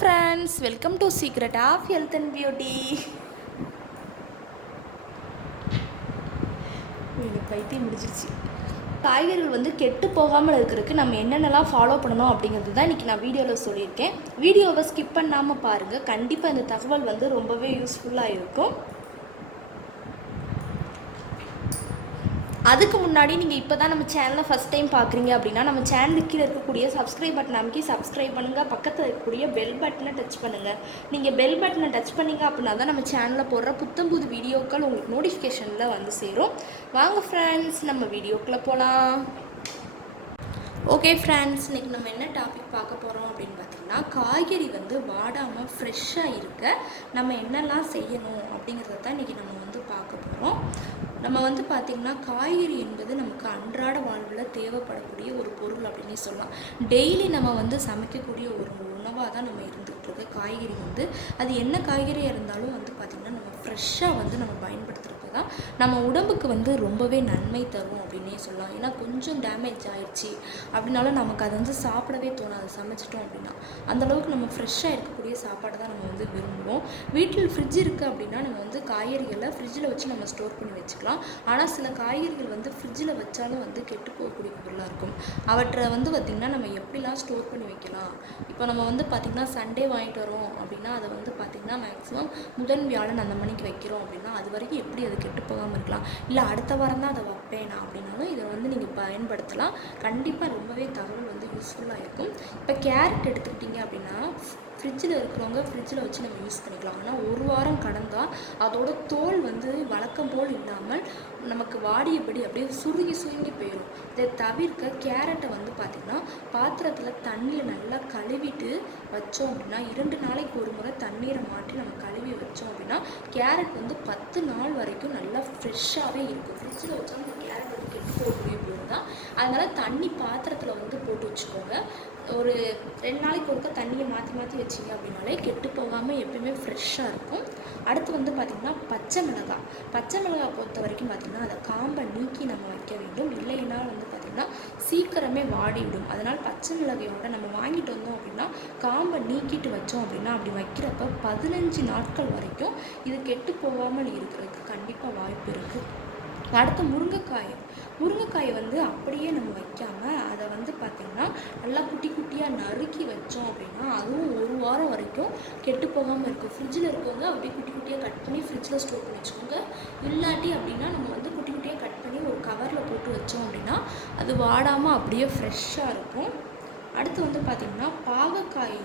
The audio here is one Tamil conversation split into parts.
friends, welcome to Secret of Health and Beauty. பைத்தியம் முடிச்சிருச்சு. காய்கறிகள் வந்து கெட்டு போகாமல் இருக்கிறதுக்கு நம்ம என்னென்னலாம் ஃபாலோ பண்ணணும் அப்படிங்கிறது தான் இன்றைக்கி நான் வீடியோவில் சொல்லியிருக்கேன். வீடியோவை ஸ்கிப் பண்ணாமல் பாருங்கள். கண்டிப்பாக இந்த தகவல் வந்து ரொம்பவே யூஸ்ஃபுல்லாக இருக்கும். அதுக்கு முன்னாடி நீங்கள் இப்போ தான் நம்ம சேனலை ஃபஸ்ட் டைம் பார்க்குறீங்க அப்படின்னா நம்ம சேனலுக்கு கீழே இருக்கக்கூடிய சப்ஸ்கிரைப் பட்டன் அமைக்கி சப்ஸ்கிரைப் பண்ணுங்கள். பக்கத்தில் இருக்கக்கூடிய பெல் பட்டனை டச் பண்ணுங்கள். நீங்கள் பெல் பட்டனை டச் பண்ணிங்க அப்படின்னா தான் நம்ம சேனலில் போடுற புத்தம்புது வீடியோக்கள் உங்களுக்கு நோட்டிஃபிகேஷனில் வந்து சேரும். வாங்க ஃப்ரெண்ட்ஸ், நம்ம வீடியோக்குள்ளே போகலாம். ஓகே ஃப்ரெண்ட்ஸ், இன்றைக்கி நம்ம என்ன டாபிக் பார்க்க போகிறோம் அப்படின்னு பார்த்தீங்கன்னா, காய்கறி வந்து வாடாமல் ஃப்ரெஷ்ஷாக இருக்க நம்ம என்னெல்லாம் செய்யணும் அப்படிங்கிறத தான் இன்றைக்கி நம்ம வந்து பார்க்க போகிறோம். நம்ம வந்து பார்த்திங்கன்னா காய்கறி என்பது நமக்கு அன்றாட வாழ்வில் தேவைப்படக்கூடிய ஒரு பொருள் அப்படின்னே சொல்லலாம். டெய்லி நம்ம வந்து சமைக்கக்கூடிய ஒரு உணவாக தான் நம்ம இருந்துகிட்ருக்கு. காய்கறி வந்து அது என்ன காய்கறியாக இருந்தாலும் வந்து பார்த்திங்கன்னா நம்ம ஃப்ரெஷ்ஷாக வந்து நம்ம பயன்படுத்துகிறப்ப தான் நம்ம உடம்புக்கு வந்து ரொம்பவே நன்மை தரும் அப்படின்னே சொல்லலாம். ஏன்னா கொஞ்சம் டேமேஜ் ஆயிடுச்சு அப்படின்னாலும் நமக்கு அதை வந்து சாப்பிடவே தோணாது. சமைச்சிட்டோம் அப்படின்னா அந்தளவுக்கு நம்ம ஃப்ரெஷ்ஷாக இருக்கக்கூடிய சாப்பாடு தான் நம்ம வந்து விரும்புவோம். வீட்டில் ஃப்ரிட்ஜ் இருக்குது அப்படின்னா நம்ம வந்து காய்கறிகளை ஃப்ரிட்ஜில் வச்சு நம்ம ஸ்டோர் பண்ணி வச்சுக்கலாம். ஆனால் சில காய்கறிகள் வந்து ஃப்ரிட்ஜில் வச்சாலும் வந்து கெட்டு போகக்கூடிய பொருளாக இருக்கும். அவற்றை வந்து பார்த்திங்கன்னா நம்ம எப்படிலாம் ஸ்டோர் பண்ணி வைக்கலாம். இப்போ நம்ம வந்து பார்த்திங்கன்னா சண்டே வாங்கிட்டு வரோம் அப்படின்னா அதை வந்து பார்த்திங்கன்னா மேக்ஸிமம் புதன் வியாழன் அந்த மணிக்கு வைக்கிறோம் அப்படின்னா அது வரைக்கும் எப்படி அது கெட்டு போகாமல் இருக்கலாம். இல்லை அடுத்த வாரம் தான் அதை வைப்பேனா அப்படின்னாலும் இதை வந்து நீங்கள் பயன்படுத்தலாம். கண்டிப்பாக ரொம்பவே தகவல் வந்து யூஸ்ஃபுல்லாக இருக்கும். இப்போ கேரட் எடுத்துக்கிட்டிங்க அப்படின்னா ஃப்ரிட்ஜில் இருக்கிறவங்க ஃப்ரிட்ஜில் வச்சு நம்ம யூஸ் பண்ணிக்கலாம். ஆனால் ஒரு வாரம் கடந்தால் அதோட தோல் வந்து வழக்கம் போல் இல்லாமல் நமக்கு வாடியபடி அப்படியே சுருங்கி போயிடும். இதை தவிர்க்க கேரட்டை வந்து பார்த்திங்கன்னா பாத்திரத்தில் தண்ணியில் நல்லா கழுவிட்டு வச்சோம் அப்படின்னா 2 நாளைக்கு ஒரு முறை தண்ணீரை மாற்றி நம்ம கழுவி வச்சோம் அப்படின்னா கேரட் வந்து 10 நாள் வரைக்கும் நல்லா ஃப்ரெஷ்ஷாகவே இருக்கும். ஃப்ரிட்ஜில் வச்சா அந்த கேரட் வந்து கெட்டு போகக்கூடிய பொருள் தான். அதனால் தண்ணி பாத்திரத்தில் வந்து போட்டு வச்சுக்கோங்க. ஒரு 2 நாளைக்கு ஒருக்க தண்ணியை மாற்றி வச்சிங்க அப்படின்னாலே கெட்டு போகாமல் எப்பயுமே ஃப்ரெஷ்ஷாக இருக்கும். அடுத்து வந்து பார்த்திங்கன்னா பச்சை மிளகாய் பொறுத்த வரைக்கும் பார்த்திங்கன்னா அதை காம்பை நீக்கி நம்ம வைக்க வேண்டும். இல்லைன்னா வந்து பார்த்திங்கன்னா சீக்கிரமே வாடிவிடும். அதனால் பச்சை மிளகாயோட நம்ம வாங்கிட்டு வந்தோம் அப்படின்னா காம்பை நீக்கிட்டு வச்சோம் அப்படின்னா அப்படி வைக்கிறப்ப 15 நாட்கள் வரைக்கும் இது கெட்டு போகாமல் இருக்கிறதுக்கு கண்டிப்பாக வாய்ப்பு இருக்குது. அடுத்து முருங்கைக்காயை வந்து அப்படியே நம்ம வைக்காமல் அதை வந்து பார்த்திங்கன்னா நல்லா குட்டி குட்டியாக நறுக்கி வச்சோம் அப்படின்னா அதுவும் ஒரு வாரம் வரைக்கும் கெட்டு போகாமல் இருக்கும். ஃப்ரிட்ஜில் இருக்கவங்க அப்படியே குட்டி குட்டியாக கட் பண்ணி ஃப்ரிட்ஜில் ஸ்டோர் பண்ணி வச்சுக்கோங்க. இல்லாட்டி அப்படின்னா நம்ம வந்து குட்டி குட்டியாக கட் பண்ணி ஒரு கவரில் போட்டு வச்சோம் அப்படின்னா அது வாடாமல் அப்படியே ஃப்ரெஷ்ஷாக இருக்கும். அடுத்து வந்து பார்த்திங்கன்னா பாகக்காய்,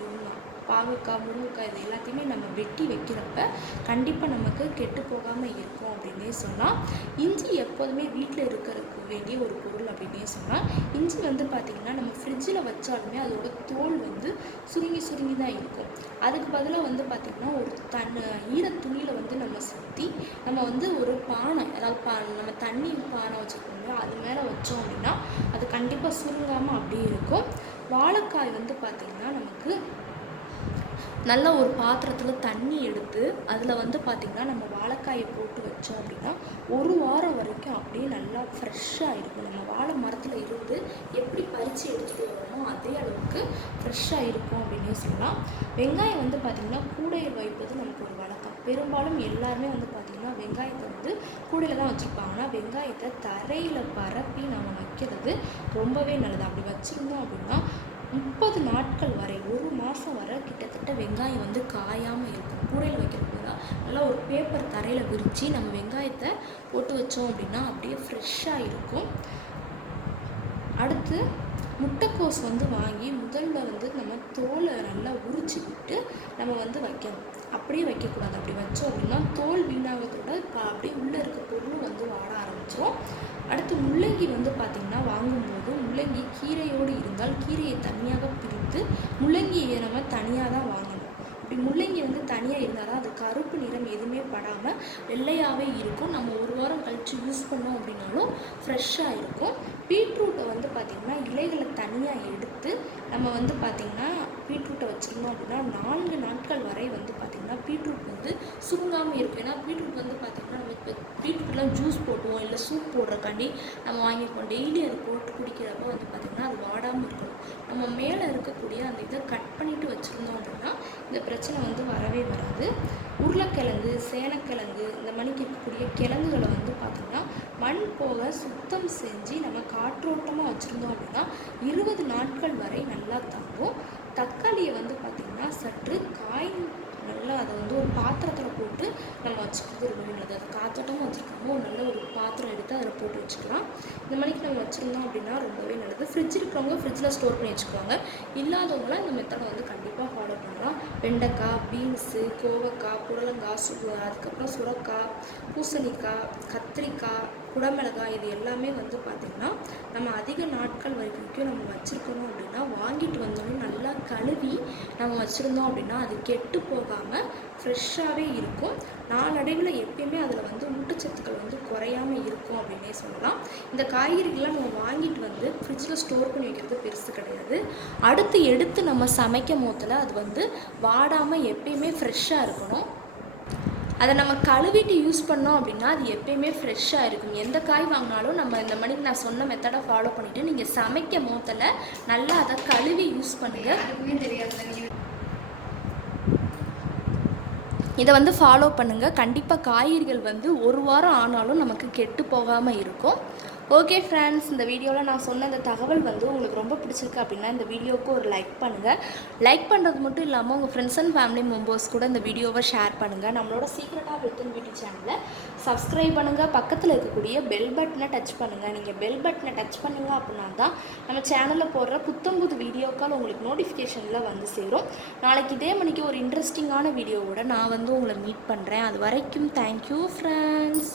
முருங்கைக்காய் இது எல்லாத்தையுமே நம்ம வெட்டி வைக்கிறப்ப கண்டிப்பாக நமக்கு கெட்டு போகாமல் இருக்கும் அப்படின்னே சொல்லலாம். இஞ்சி எப்போதுமே வீட்டில் இருக்கிறதுக்கு வேண்டிய ஒரு பொருள் அப்படின்னே சொல்லலாம். இஞ்சி வந்து பார்த்திங்கன்னா நம்ம ஃப்ரிட்ஜில் வச்சாலுமே அதோட தோல் வந்து சுருங்கி தான் இருக்கும். அதுக்கு பதிலாக வந்து பார்த்திங்கன்னா ஒரு ஈர துணியில் வந்து நம்ம சுற்றி நம்ம வந்து ஒரு பானை, அதாவது நம்ம தண்ணி பானை வச்சுருக்கோங்க அது மேலே வச்சோம் அப்படின்னா அது கண்டிப்பாக சுருங்காமல் அப்படியே இருக்கும். வாழைக்காய் வந்து பார்த்திங்கன்னா நமக்கு நல்ல ஒரு பாத்திரத்தில் தண்ணி எடுத்து அதில் வந்து பார்த்திங்கன்னா நம்ம வாழைக்காயை போட்டு வச்சோம் அப்படின்னா ஒரு வாரம் வரைக்கும் அப்படியே நல்லா ஃப்ரெஷ்ஷாக இருக்கும். நம்ம வாழை மரத்தில் இருந்து எப்படி பறித்து எடுத்துகிட்டு வரோமோ அதே அளவுக்கு ஃப்ரெஷ்ஷாக இருக்கும் அப்படின்னே சொல்லலாம். வெங்காயம் வந்து பார்த்திங்கன்னா கூடையில் வைப்பது நமக்கு ஒரு வழக்கம். பெரும்பாலும் எல்லாருமே வந்து பார்த்திங்கன்னா வெங்காயத்தை வந்து கூடையில் தான் வச்சுருப்பாங்க. ஆனால் வெங்காயத்தை தரையில் பரப்பி நம்ம வைக்கிறது ரொம்பவே நல்லது. அப்படி வச்சுருந்தோம் அப்படின்னா 30 நாட்கள் வரை, 1 மாதம் வரை கிட்டத்தட்ட வெங்காயம் வந்து காயாமல் இருக்கும். கூடையில் வைக்கிறப்போ தான் நல்லா ஒரு பேப்பர் தரையில் விரித்து நம்ம வெங்காயத்தை போட்டு வச்சோம் அப்படின்னா அப்படியே ஃப்ரெஷ்ஷாக இருக்கும். அடுத்து முட்டைக்கோஸ் வந்து வாங்கி முதல்ல வந்து நம்ம தோலை நல்லா உரிச்சு விட்டு நம்ம வந்து வைக்கணும். அப்படியே வைக்கக்கூடாது. அப்படி வச்சோம் அப்படின்னா தோல் வீணாகத்தோட அப்படியே உள்ளே இருக்க பொருளும் வந்து வாட ஆரம்பிச்சிடும். அடுத்து முள்ளங்கி வந்து பார்த்திங்கன்னா வாங்கும்போது முள்ளங்கி கீரையோடு இருந்தால் கீரையை தனியாக பிரித்து முள்ளங்கியை நம்ம தனியாக தான் வாங்கணும். அப்படி முள்ளங்கி வந்து தனியாக இருந்தால் தான் அது கருப்பு நிறம் எதுவுமே படாமல் வெள்ளையாகவே இருக்கும். நம்ம ஒரு வாரம் கழித்து யூஸ் பண்ணோம் அப்படின்னாலும் ஃப்ரெஷ்ஷாக இருக்கும். பீட்ரூட்டை வந்து பார்த்திங்கன்னா இலைகளை தனியாக எடுத்து நம்ம வந்து பார்த்திங்கன்னா பீட்ரூட்டை வச்சுருந்தோம் அப்படின்னா 4 நாட்கள் வரை வந்து பார்த்திங்கன்னா பீட்ரூட் வந்து சுருங்காமல் இருக்கும். ஏன்னா பீட்ரூட் வந்து பார்த்திங்கன்னா நம்ம இப்போ பீட்ரூட்லாம் ஜூஸ் போட்டுவோம், இல்லை சூப் போடுறக்காண்டி நம்ம வாங்கிப்போம். டெய்லி அதை போட்டு குடிக்கிறப்ப வந்து பார்த்திங்கன்னா அது வாடாமல் இருக்கணும். நம்ம மேலே இருக்கக்கூடிய அந்த இதை கட் பண்ணிவிட்டு வச்சுருந்தோம் அப்படின்னா இந்த பிரச்சனை வந்து வரவே வராது. உருளைக்கிழங்கு, சேனக்கிழங்கு இந்த மணிக்கு இருக்கக்கூடிய கிழங்குகளை வந்து பார்த்திங்கன்னா மண் போக சுத்தம் செஞ்சு நம்ம காற்றோட்டமாக வச்சுருந்தோம் அப்படின்னா 20 நாட்கள் வரை நல்லா தங்கும். தக்காளியை வந்து பார்த்திங்கன்னா சற்று நல்லா அதை வந்து ஒரு பாத்திரத்தில் போட்டு நம்ம வச்சுக்கிறது ரொம்ப நல்லது. அது காத்தோட்டமாக வச்சுருக்காமோ நல்ல ஒரு பாத்திரம் எடுத்து அதில் போட்டு வச்சுக்கலாம். இந்த மணிக்கு நம்ம வச்சுருந்தோம் அப்படின்னா ரொம்பவே நல்லது. ஃப்ரிட்ஜ் இருக்கிறவங்க ஃப்ரிட்ஜில் ஸ்டோர் பண்ணி வச்சுக்குவாங்க. இல்லாதவங்களாம் இந்த மெத்தடை வந்து கண்டிப்பாக ஃபாலோ பண்ணலாம். வெண்டைக்காய், பீன்ஸு, கோவக்காய், புடலங்காய், அதுக்கப்புறம் சுரக்காய், பூசணிக்காய், கத்திரிக்காய், குடமிளகாய் இது எல்லாமே வந்து பார்த்திங்கன்னா நம்ம அதிக நாட்கள் வரைக்கும் நம்ம வச்சுருக்கணும் அப்படின்னா வாங்கிட்டு வந்தோடனே நல்லா கழுவி நம்ம வச்சுருந்தோம் அப்படின்னா அது கெட்டு போகாமல் ஃப்ரெஷ்ஷாகவே இருக்கும். நாளடைவில் எப்பயுமே அதில் வந்து ஊட்டச்சத்துக்கள் வந்து குறையாமல் இருக்கும் அப்படின்னே சொல்லலாம். இந்த காய்கறிகள்லாம் நம்ம வாங்கிட்டு வந்து ஃப்ரிட்ஜில் ஸ்டோர் பண்ணி வைக்கிறது பெருசு கிடையாது. அடுத்து எடுத்து நம்ம சமைக்கும் போதில் அது வந்து வாடாமல் எப்பயுமே ஃப்ரெஷ்ஷாக இருக்கணும். அதை நம்ம கழுவிட்டு யூஸ் பண்ணோம் அப்படின்னா அது எப்பயுமே ஃப்ரெஷ்ஷாக இருக்கும். எந்த காய் வாங்கினாலும் நம்ம இந்த மணிக்கு நான் சொன்ன மெத்தடை ஃபாலோ பண்ணிவிட்டு நீங்கள் சமைக்கும் போதில் நல்லா அதை கழுவி யூஸ் பண்ணுங்கள். இதை வந்து ஃபாலோ பண்ணுங்கள். கண்டிப்பாக காய்கறிகள் வந்து ஒரு வாரம் ஆனாலும் நமக்கு கெட்டு போகாமல் இருக்கும். ஓகே ஃப்ரெண்ட்ஸ், இந்த வீடியோவில் நான் சொன்ன இந்த தகவல் வந்து உங்களுக்கு ரொம்ப பிடிச்சிருக்கு அப்படின்னா இந்த வீடியோவுக்கு ஒரு லைக் பண்ணுங்கள். லைக் பண்ணுறது மட்டும் இல்லாமல் உங்கள் ஃப்ரெண்ட்ஸ் அண்ட் ஃபேமிலி மெம்பர்ஸ் கூட இந்த வீடியோவை ஷேர் பண்ணுங்கள். நம்மளோட சீக்ரெட்டாக வித்தின் பியூட்டி சேனலை சப்ஸ்கிரைப் பண்ணுங்கள். பக்கத்தில் இருக்கக்கூடிய பெல் பட்டனை டச் பண்ணுங்கள். நீங்கள் பெல் பட்டனை டச் பண்ணிங்க அப்படின்னா தான் நம்ம சேனலில் போடுற புத்தம்புது வீடியோக்கள் உங்களுக்கு நோட்டிஃபிகேஷனில் வந்து சேரும். நாளைக்கு இதே மணிக்கு ஒரு இன்ட்ரெஸ்டிங்கான வீடியோவோட நான் வந்து உங்களை மீட் பண்ணுறேன். அது வரைக்கும் தேங்க்யூ ஃப்ரெண்ட்ஸ்.